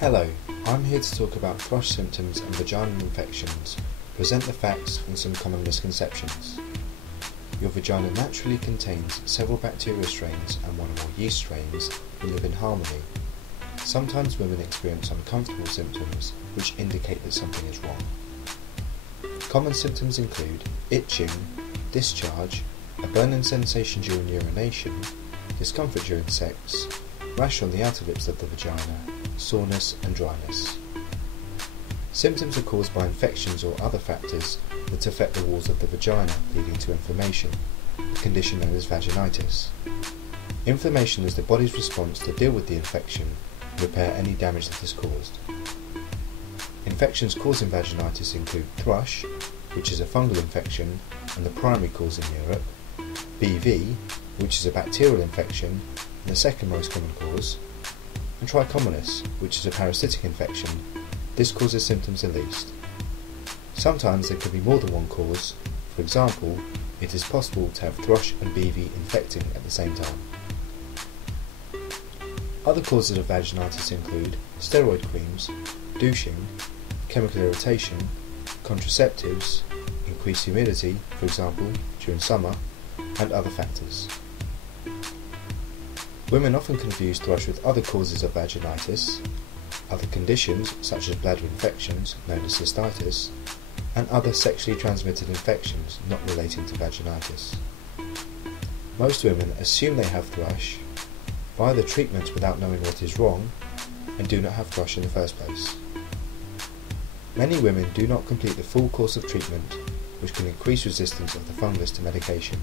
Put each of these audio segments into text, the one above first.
Hello, I'm here to talk about thrush symptoms and vaginal infections, present the facts and some common misconceptions. Your vagina naturally contains several bacteria strains and one or more yeast strains who live in harmony. Sometimes women experience uncomfortable symptoms which indicate that something is wrong. Common symptoms include itching, discharge, a burning sensation during urination, discomfort during sex, rash on the outer lips of the vagina, soreness and dryness. Symptoms are caused by infections or other factors that affect the walls of the vagina, leading to inflammation, a condition known as vaginitis. Inflammation is the body's response to deal with the infection and repair any damage that is caused. Infections causing vaginitis include thrush, which is a fungal infection and the primary cause in Europe, BV, which is a bacterial infection and the second most common cause, and trichomonas, which is a parasitic infection. This causes symptoms the least. Sometimes there could be more than one cause. For example, it is possible to have thrush and BV infecting at the same time. Other causes of vaginitis include steroid creams, douching, chemical irritation, contraceptives, increased humidity, for example during summer, and other factors. Women often confuse thrush with other causes of vaginitis, other conditions such as bladder infections known as cystitis, and other sexually transmitted infections not relating to vaginitis. Most women assume they have thrush, buy the treatment without knowing what is wrong, and do not have thrush in the first place. Many women do not complete the full course of treatment, which can increase resistance of the fungus to medication.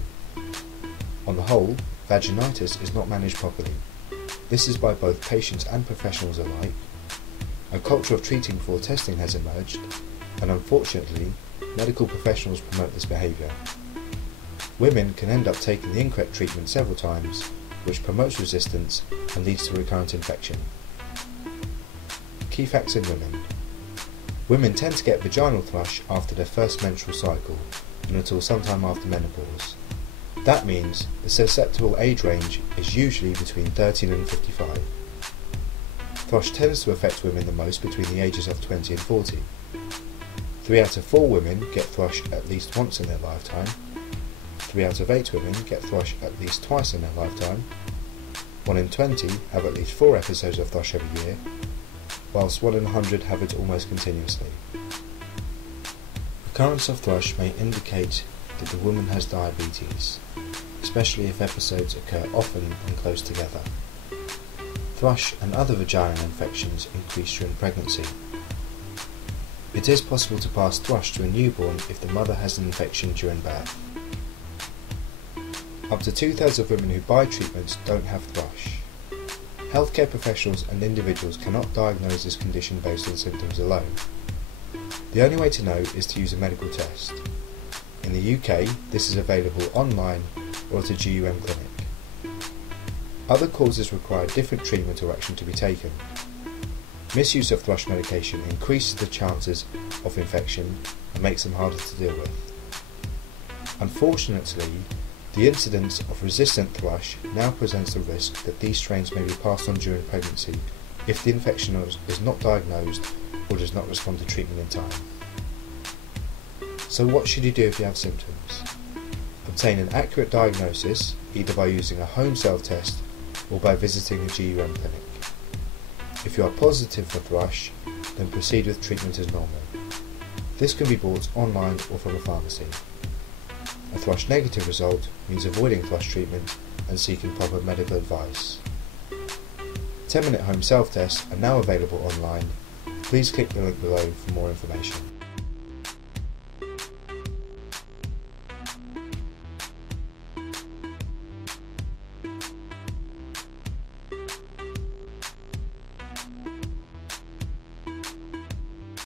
On the whole, vaginitis is not managed properly. This is by both patients and professionals alike. A culture of treating before testing has emerged, and unfortunately, medical professionals promote this behaviour. Women can end up taking the incorrect treatment several times, which promotes resistance and leads to recurrent infection. Key facts in women. Women tend to get vaginal thrush after their first menstrual cycle and until sometime after menopause. That means the susceptible age range is usually between 13 and 55. Thrush tends to affect women the most between the ages of 20 and 40. 3 out of 4 women get thrush at least once in their lifetime. 3 out of 8 women get thrush at least twice in their lifetime. 1 in 20 have at least 4 episodes of thrush every year, whilst 1 in 100 have it almost continuously. Recurrence of thrush may indicate that the woman has diabetes, especially if episodes occur often and close together. Thrush and other vaginal infections increase during pregnancy. It is possible to pass thrush to a newborn if the mother has an infection during birth. Up to 2/3 of women who buy treatments don't have thrush. Healthcare professionals and individuals cannot diagnose this condition based on symptoms alone. The only way to know is to use a medical test. In the UK, this is available online or at a GUM clinic. Other causes require different treatment or action to be taken. Misuse of thrush medication increases the chances of infection and makes them harder to deal with. Unfortunately, the incidence of resistant thrush now presents the risk that these strains may be passed on during pregnancy if the infection is not diagnosed or does not respond to treatment in time. So what should you do if you have symptoms? Obtain an accurate diagnosis either by using a home self-test or by visiting a GUM clinic. If you are positive for thrush, then proceed with treatment as normal. This can be bought online or from a pharmacy. A thrush negative result means avoiding thrush treatment and seeking proper medical advice. 10-minute home self-tests are now available online. Please click the link below for more information.